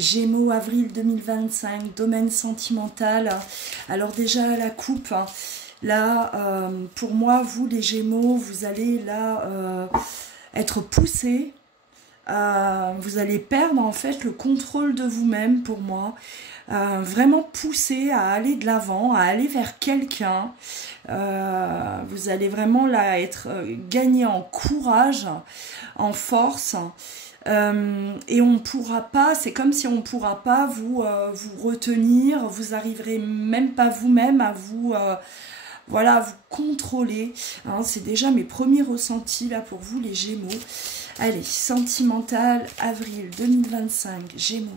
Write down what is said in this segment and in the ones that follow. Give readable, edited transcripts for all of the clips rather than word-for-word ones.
Gémeaux, avril 2025, domaine sentimental. Alors déjà la coupe, hein, là, pour moi, vous les Gémeaux, vous allez là être poussés. Vous allez perdre en fait le contrôle de vous-même pour moi. Vraiment poussé à aller de l'avant, à aller vers quelqu'un. Vous allez vraiment là être gagner en courage, en force. Et on pourra pas, c'est comme si on pourra pas vous retenir, vous arriverez même pas vous-même à vous voilà, à vous contrôler. Hein, c'est déjà mes premiers ressentis là pour vous les Gémeaux. Allez, sentimental, avril 2025, Gémeaux.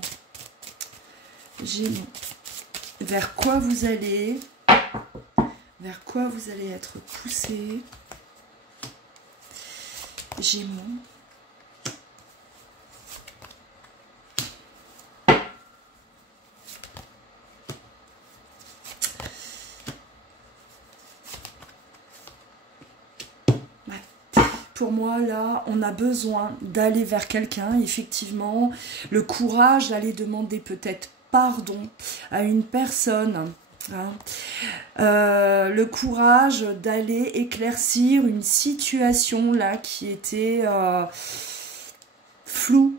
Gémeaux. Vers quoi vous allez? Vers quoi vous allez être poussé? Gémeaux. Pour moi, là, on a besoin d'aller vers quelqu'un, effectivement. Le courage d'aller demander peut-être pardon à une personne. Hein. Le courage d'aller éclaircir une situation, là, qui était floue.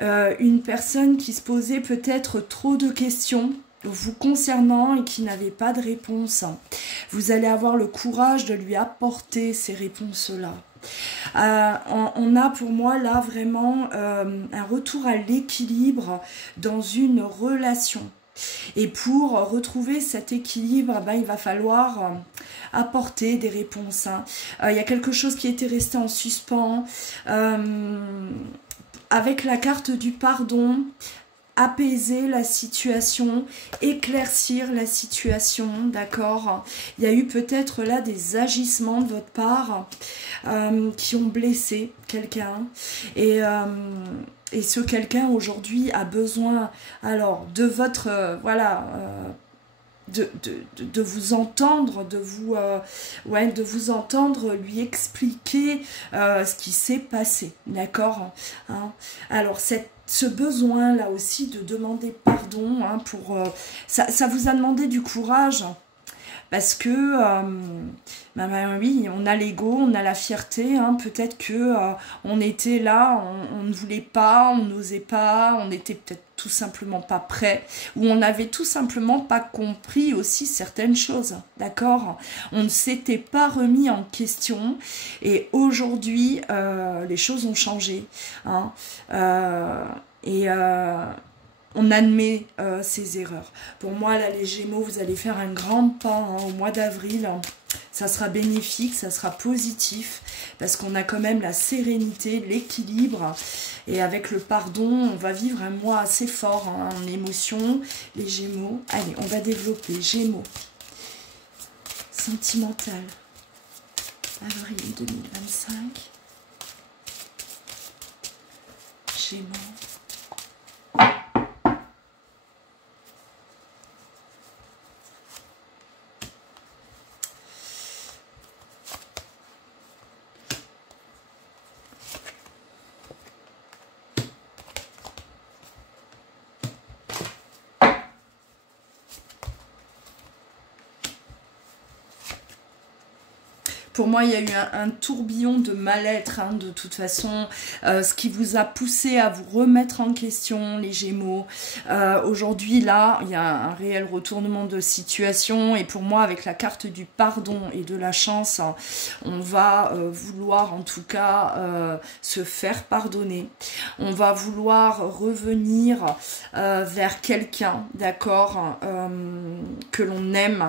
Une personne qui se posait peut-être trop de questions vous concernant et qui n'avait pas de réponse. Vous allez avoir le courage de lui apporter ces réponses-là. On a pour moi là vraiment un retour à l'équilibre dans une relation. Et pour retrouver cet équilibre, ben, il va falloir apporter des réponses. Hein. Il y a quelque chose qui était resté en suspens. Avec la carte du pardon, apaiser la situation, éclaircir la situation, d'accord? Il y a eu peut-être là des agissements de votre part qui ont blessé quelqu'un et ce quelqu'un aujourd'hui a besoin alors de votre voilà de vous entendre, de vous entendre lui expliquer ce qui s'est passé, d'accord, hein. Alors ce besoin là aussi de demander pardon, hein, pour ça vous a demandé du courage. Parce que, oui, on a l'ego, on a la fierté, hein, peut-être que on était là, on ne voulait pas, on n'osait pas, on n'était peut-être tout simplement pas prêt, ou on n'avait tout simplement pas compris aussi certaines choses, d'accord? On ne s'était pas remis en question, et aujourd'hui, les choses ont changé, hein, on admet ses erreurs. Pour moi, là, les Gémeaux, vous allez faire un grand pas hein, au mois d'avril. Ça sera bénéfique, ça sera positif, parce qu'on a quand même la sérénité, l'équilibre. Et avec le pardon, on va vivre un mois assez fort hein, en émotion. Les Gémeaux, allez, on va développer. Gémeaux, sentimental, avril 2025. Gémeaux. Pour moi, il y a eu un tourbillon de mal-être, hein, de toute façon, ce qui vous a poussé à vous remettre en question, les Gémeaux. Aujourd'hui, là, il y a un réel retournement de situation. Et pour moi, avec la carte du pardon et de la chance, on va vouloir, en tout cas, se faire pardonner. On va vouloir revenir vers quelqu'un, d'accord, que l'on aime.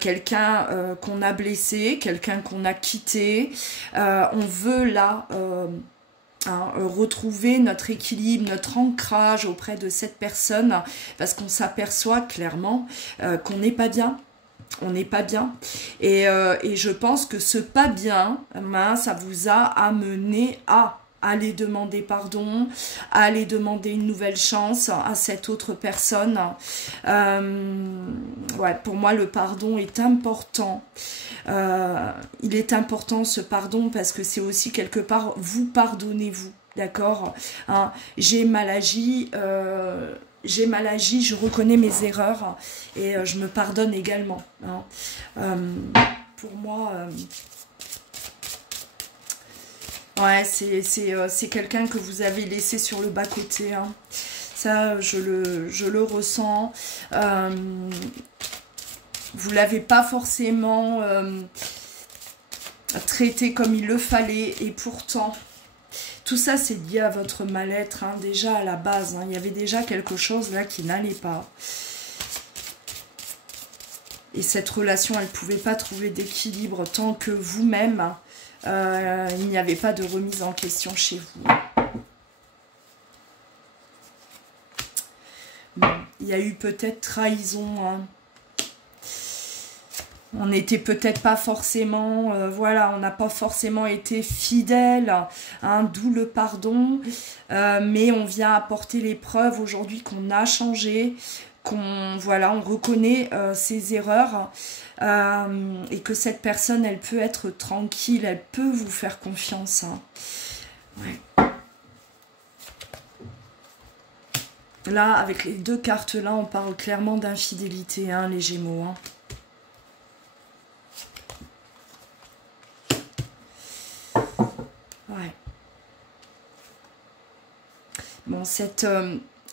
Quelqu'un qu'on a blessé, quelqu'un qu'on a quitté. On veut là retrouver notre équilibre, notre ancrage auprès de cette personne parce qu'on s'aperçoit clairement qu'on n'est pas bien. On n'est pas bien. Et je pense que ce pas bien, ça vous a amené à aller demander pardon, aller demander une nouvelle chance à cette autre personne. Ouais, pour moi, le pardon est important. Il est important ce pardon parce que c'est aussi quelque part vous pardonnez-vous. d'accord, hein, j'ai mal agi, je reconnais mes erreurs et je me pardonne également. Hein. Pour moi, ouais, c'est quelqu'un que vous avez laissé sur le bas-côté. Hein. Ça, je le ressens. Vous l'avez pas forcément traité comme il le fallait et pourtant... Tout ça, c'est lié à votre mal-être, hein, déjà à la base. Hein, il y avait déjà quelque chose là qui n'allait pas. Et cette relation, elle ne pouvait pas trouver d'équilibre tant que vous-même, il n'y avait pas de remise en question chez vous. Bon, il y a eu peut-être trahison, hein. On n'était peut-être pas forcément, voilà, on n'a pas forcément été fidèle, hein, d'où le pardon, mais on vient apporter les preuves aujourd'hui qu'on a changé, voilà, on reconnaît ses erreurs et que cette personne, elle peut être tranquille, elle peut vous faire confiance. Hein. Ouais. Là, avec les deux cartes là, on parle clairement d'infidélité, hein, les Gémeaux. Hein. Ouais. Bon,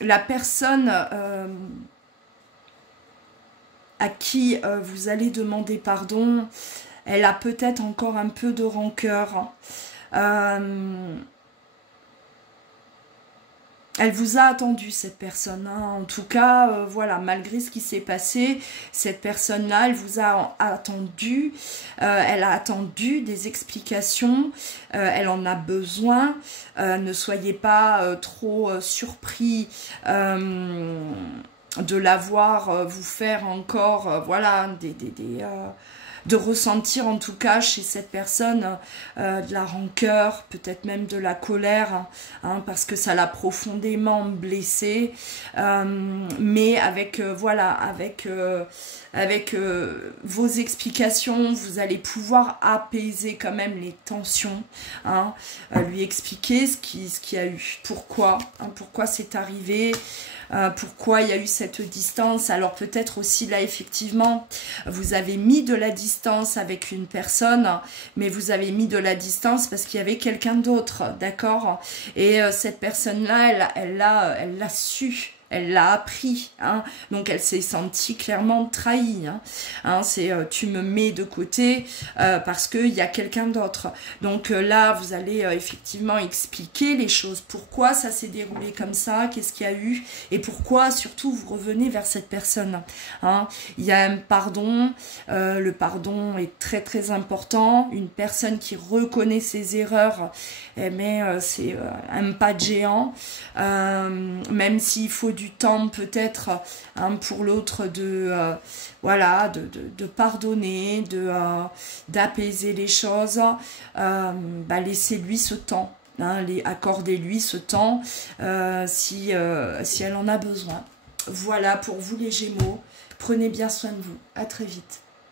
la personne à qui vous allez demander pardon, elle a peut-être encore un peu de rancœur. Elle vous a attendu, cette personne. Hein. En tout cas, voilà, malgré ce qui s'est passé, cette personne-là, elle vous a attendu. Elle a attendu des explications. Elle en a besoin. Ne soyez pas trop surpris de la voir vous faire encore, voilà, de ressentir en tout cas chez cette personne de la rancœur, peut-être même de la colère, hein, parce que ça l'a profondément blessée, mais avec voilà, avec vos explications, vous allez pouvoir apaiser quand même les tensions, hein, lui expliquer ce qui a eu, pourquoi c'est arrivé, pourquoi il y a eu cette distance. Alors peut-être aussi là effectivement vous avez mis de la distance avec une personne, mais vous avez mis de la distance parce qu'il y avait quelqu'un d'autre, d'accord, et cette personne là elle l'a su. Elle l'a appris, hein, donc elle s'est sentie clairement trahie. Hein, c'est tu me mets de côté parce qu'il y a quelqu'un d'autre. Donc là, vous allez effectivement expliquer les choses. Pourquoi ça s'est déroulé comme ça, qu'est-ce qu'il y a eu et pourquoi surtout vous revenez vers cette personne. Hein. Il y a un pardon, le pardon est très très important. Une personne qui reconnaît ses erreurs, mais c'est un pas de géant, même s'il faut du temps peut-être hein, pour l'autre voilà, de pardonner, d'apaiser les choses, laissez-lui ce temps, hein, accordez-lui ce temps si elle en a besoin. Voilà pour vous les Gémeaux, prenez bien soin de vous, à très vite.